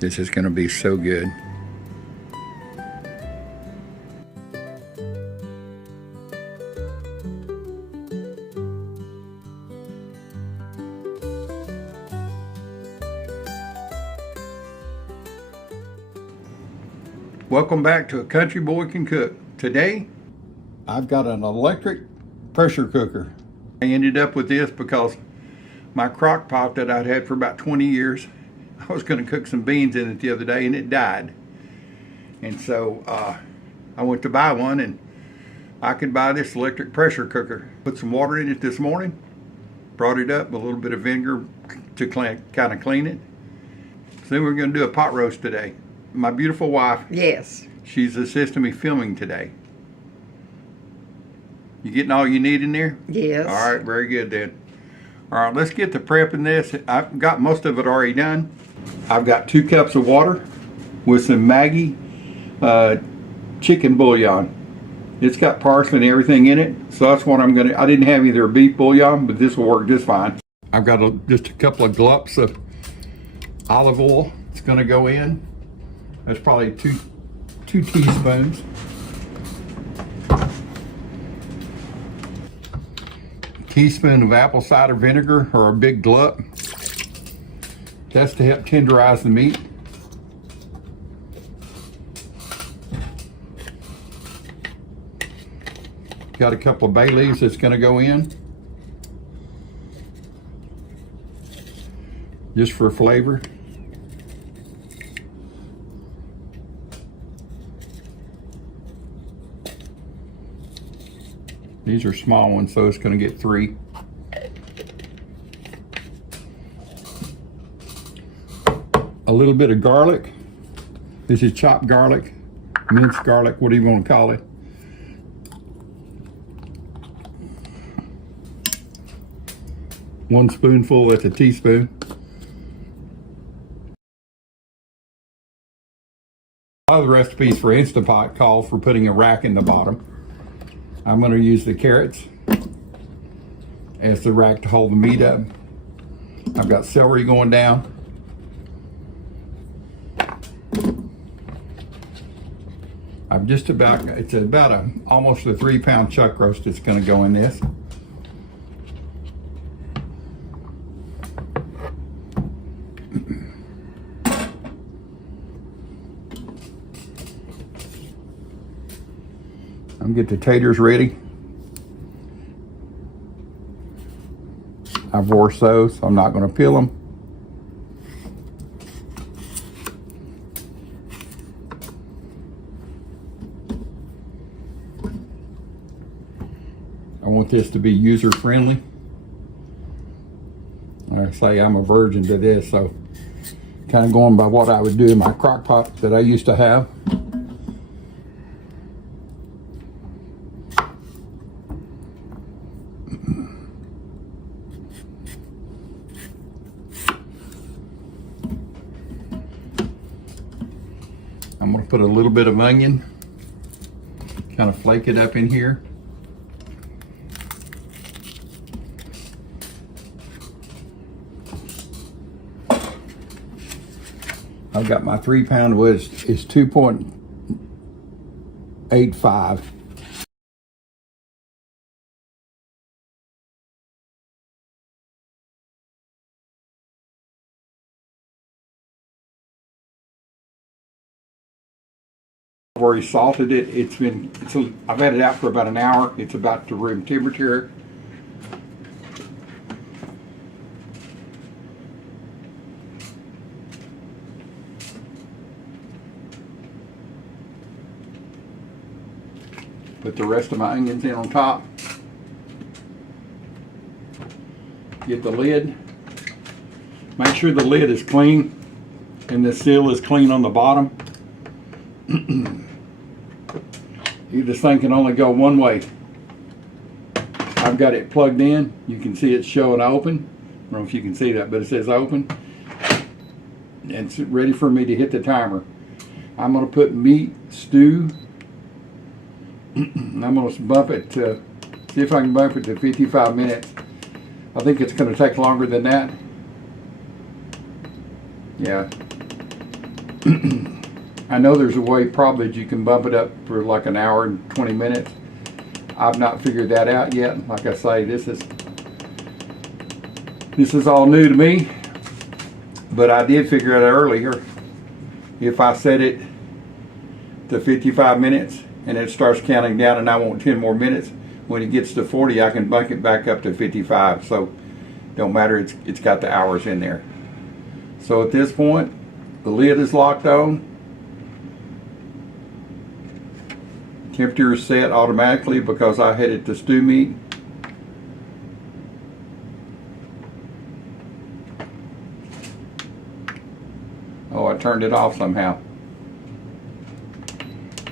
This is going to be so good. Welcome back to A Country Boy Can Cook. Today, I've got an electric pressure cooker. I ended up with this because my crock pot that I'd had for about 20 years, I was going to cook some beans in it the other day and it died. And so I went to buy one, and I could buy this electric pressure cooker. Put some water in it this morning, brought it up with a little bit of vinegar to kind of clean it. So then we're going to do a pot roast today. My beautiful wife, yes, she's assisting me filming today. You getting all you need in there? yes. All right, very good then. All right, let's get to prepping this. I've got most of it already done. I've got 2 cups of water with some Maggi chicken bouillon. It's got parsley and everything in it, so that's what I'm gonna. I didn't have either beef bouillon, but this will work just fine. I've got just a couple of glups of olive oil. It's gonna go in. That's probably two teaspoons. Teaspoon of apple cider vinegar, or a big glup. That's to help tenderize the meat. Got a couple of bay leaves that's going to go in, just for flavor. These are small ones, so it's going to get 3. A little bit of garlic. This is chopped garlic, minced garlic, what do you want to call it. One spoonful, that's a teaspoon. A lot of the recipes for Instant Pot call for putting a rack in the bottom. I'm going to use the carrots as the rack to hold the meat up. I've got celery going down. I'm just about, it's about almost a 3-pound chuck roast that's going to go in this. I'm get the taters ready. I've washed those, so I'm not going to peel them. I want this to be user friendly. Like I say, I'm a virgin to this, so kind of going by what I would do in my crock pot that I used to have. I'm going to put a little bit of onion, kind of flake it up in here. I've got my 3-pound was 2.85. I've already salted it. I've had it out for about an hour. It's about to room temperature. Put the rest of my onions in on top. Get the lid. Make sure the lid is clean and the seal is clean on the bottom. This thing can only go one way. I've got it plugged in. You can see it showing open. I don't know if you can see that, but it says open. And it's ready for me to hit the timer. I'm going to put meat stew. I'm going to bump it to, see if I can bump it to 55 minutes. I think it's going to take longer than that. Yeah. I know there's a way probably that you can bump it up for like an hour and 20 minutes. I've not figured that out yet. Like I say, this is all new to me, but I did figure it out earlier. If I set it to 55 minutes and it starts counting down and I want 10 more minutes, when it gets to 40, I can bump it back up to 55. So don't matter, it's got the hours in there. So at this point, the lid is locked on. Temperature is set automatically because I had it to stew meat. Oh, I turned it off somehow.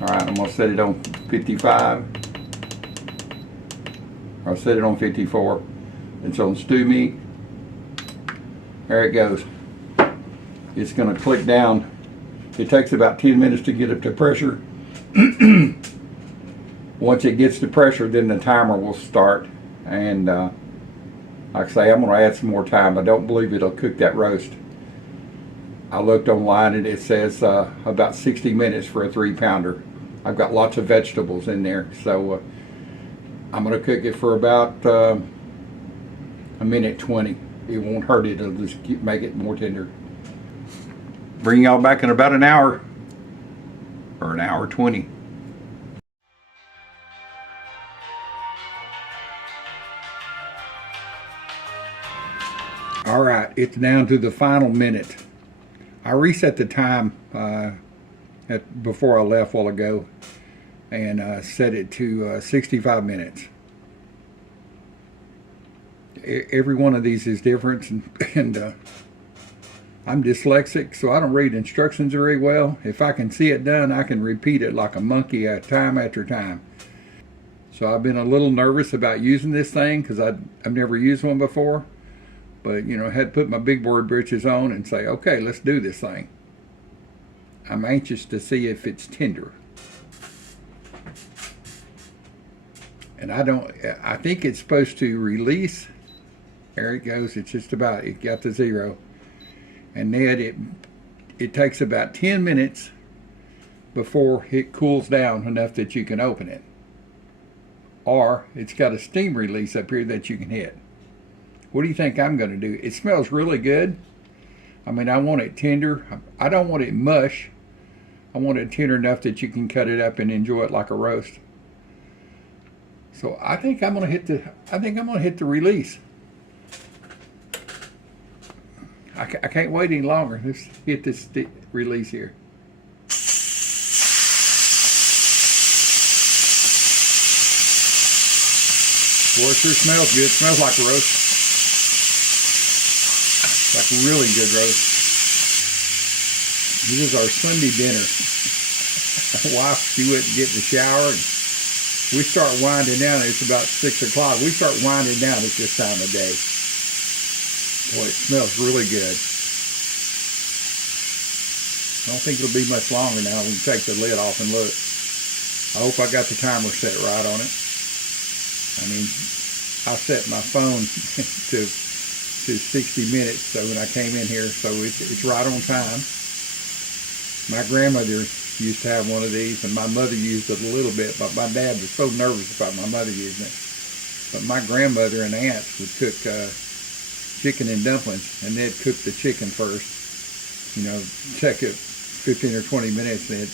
Alright, I'm going to set it on 55. I'll set it on 54. It's on stew meat. There it goes. It's going to click down. It takes about 10 minutes to get up to pressure. Once it gets to pressure, then the timer will start. And like I say, I'm going to add some more time. I don't believe it'll cook that roast. I looked online and it says about 60 minutes for a 3-pounder. I've got lots of vegetables in there, so I'm going to cook it for about a minute 20. It won't hurt it, it'll just make it more tender. Bring y'all back in about an hour, or an hour 20. All right, it's down to the final minute. I reset the time before I left a while ago and set it to 65 minutes. Every one of these is different, and I'm dyslexic, so I don't read instructions very well. If I can see it done, I can repeat it like a monkey time after time. So I've been a little nervous about using this thing because I've never used one before. But, you know, I had to put my big boy britches on and say, okay, let's do this thing. I'm anxious to see if it's tender. And I think it's supposed to release. There it goes. It's just about, it got to 0. And then it takes about 10 minutes before it cools down enough that you can open it. Or it's got a steam release up here that you can hit. What do you think I'm going to do? It smells really good. I mean, I want it tender. I don't want it mush. I want it tender enough that you can cut it up and enjoy it like a roast. So I think I'm going to hit the release. I can't wait any longer. Let's hit this release here. Boy, it sure smells good. It smells like a roast. Like a really good roast. This is our Sunday dinner. My wife, she went to get in the shower, and we start winding down. It's about 6 o'clock. We start winding down at this time of day. Boy, it smells really good. I don't think it'll be much longer now. We can take the lid off and look. I hope I got the timer set right on it. I mean, I set my phone to 60 minutes, so when I came in here, so it's right on time. My grandmother used to have one of these, and my mother used it a little bit, but my dad was so nervous about my mother using it. But my grandmother and aunts would cook chicken and dumplings, and they'd cook the chicken first. You know, check it 15 or 20 minutes, and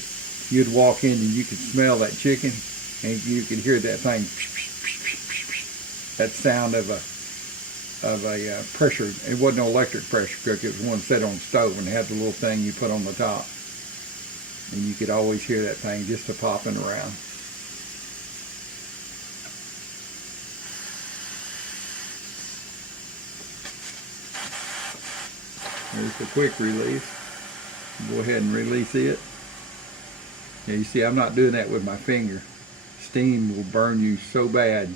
you'd walk in and you could smell that chicken, and you could hear that thing, that sound of a pressure. It wasn't an electric pressure cooker. It was one set on the stove, and it had the little thing you put on the top, and you could always hear that thing just a popping around. There's the quick release. Go ahead and release it. Now you see, I'm not doing that with my finger. Steam will burn you so bad.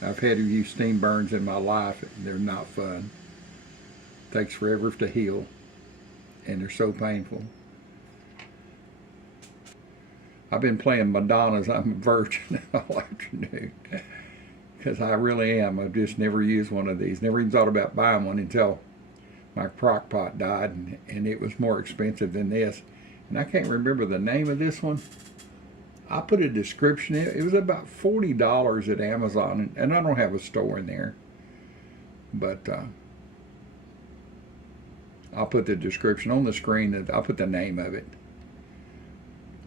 I've had a few steam burns in my life. They're not fun. It takes forever to heal, and they're so painful. I've been playing Madonna's I'm a Virgin all afternoon, because I really am. I've just never used one of these. Never even thought about buying one until my crock pot died, and it was more expensive than this. And I can't remember the name of this one. I put a description in. It was about $40 at Amazon, and I don't have a store in there. But I'll put the description on the screen. I'll put the name of it.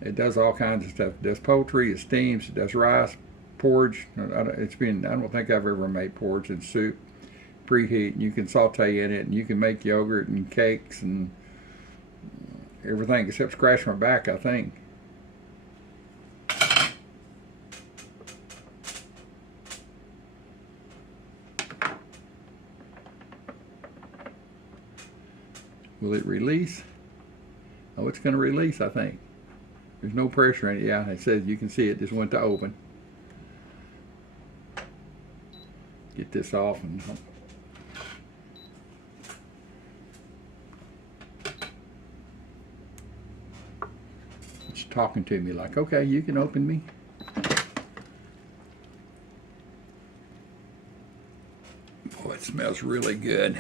It does all kinds of stuff. It does poultry, it steams, it does rice, porridge. I don't think I've ever made porridge and soup. Preheat, and you can saute in it, and you can make yogurt and cakes and everything except scratch my back, I think. Will it release? Oh, it's going to release, I think. There's no pressure in it. Yeah, it says, you can see it just went to open. Get this off and it's talking to me like, okay, you can open me. Boy, it smells really good.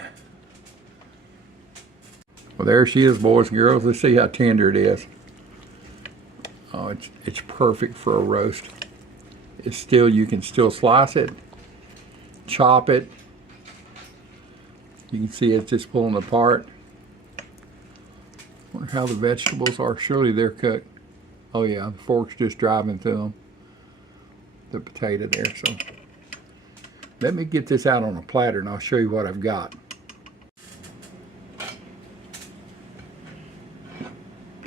Well, there she is, boys and girls. Let's see how tender it is. Oh, it's perfect for a roast. It's still, you can still slice it, chop it. You can see it's just pulling apart. Wonder how the vegetables are. Surely they're cooked. Oh yeah, the fork's just driving through them. The potato there. So let me get this out on a platter and I'll show you what I've got.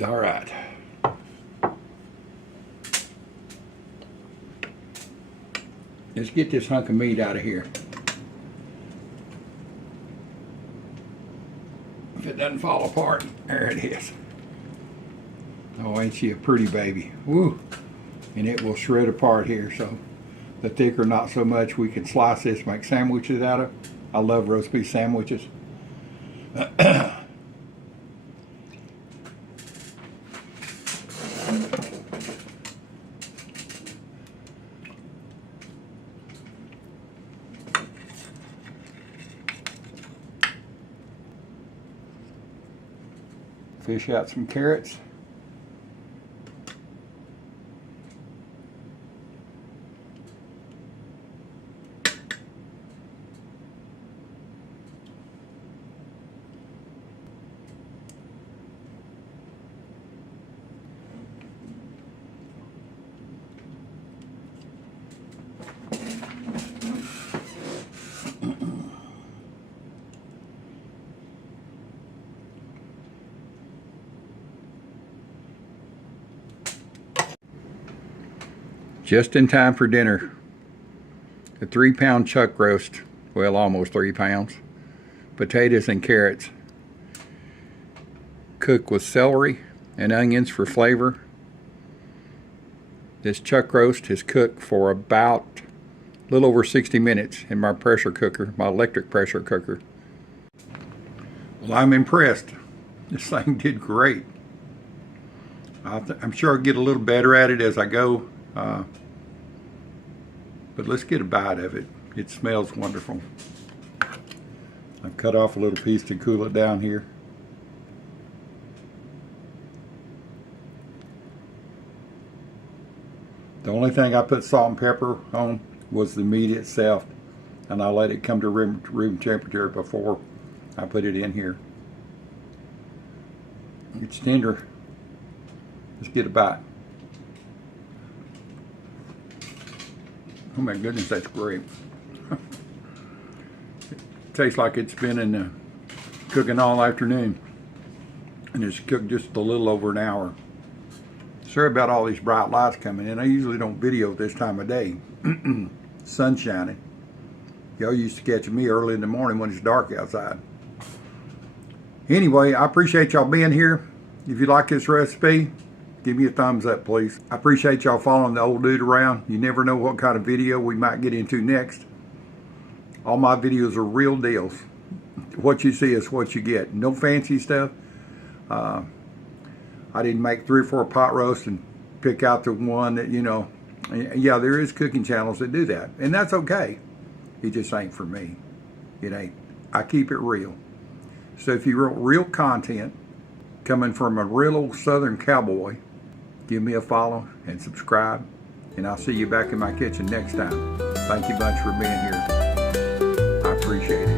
All right. Let's get this hunk of meat out of here. If it doesn't fall apart, there it is. Oh, ain't she a pretty baby? Woo! And it will shred apart here, so the thicker not so much. We can slice this, make sandwiches out of. I love roast beef sandwiches. Fish out some carrots. Just in time for dinner. A 3-pound chuck roast, well, almost 3 pounds. Potatoes and carrots. Cooked with celery and onions for flavor. This chuck roast is cooked for about a little over 60 minutes in my pressure cooker, my electric pressure cooker. Well, I'm impressed. This thing did great. I'm sure I'll get a little better at it as I go. But let's get a bite of it. It smells wonderful. I've cut off a little piece to cool it down here. The only thing I put salt and pepper on was the meat itself, and I let it come to room temperature before I put it in here. It's tender. Let's get a bite. Oh my goodness, that's great. It tastes like it's been in the cooking all afternoon. And it's cooked just a little over an hour. Sorry about all these bright lights coming in. I usually don't video this time of day. Sun shining. Y'all used to catch me early in the morning when it's dark outside. Anyway, I appreciate y'all being here. If you like this recipe, give me a thumbs up, please. I appreciate y'all following the old dude around. You never know what kind of video we might get into next. All my videos are real deals. What you see is what you get. No fancy stuff. I didn't make 3 or 4 pot roasts and pick out the one that, you know. Yeah, there is cooking channels that do that. And that's okay. It just ain't for me. It ain't. I keep it real. So if you want real content coming from a real old Southern cowboy, give me a follow and subscribe, and I'll see you back in my kitchen next time. Thank you much for being here. I appreciate it.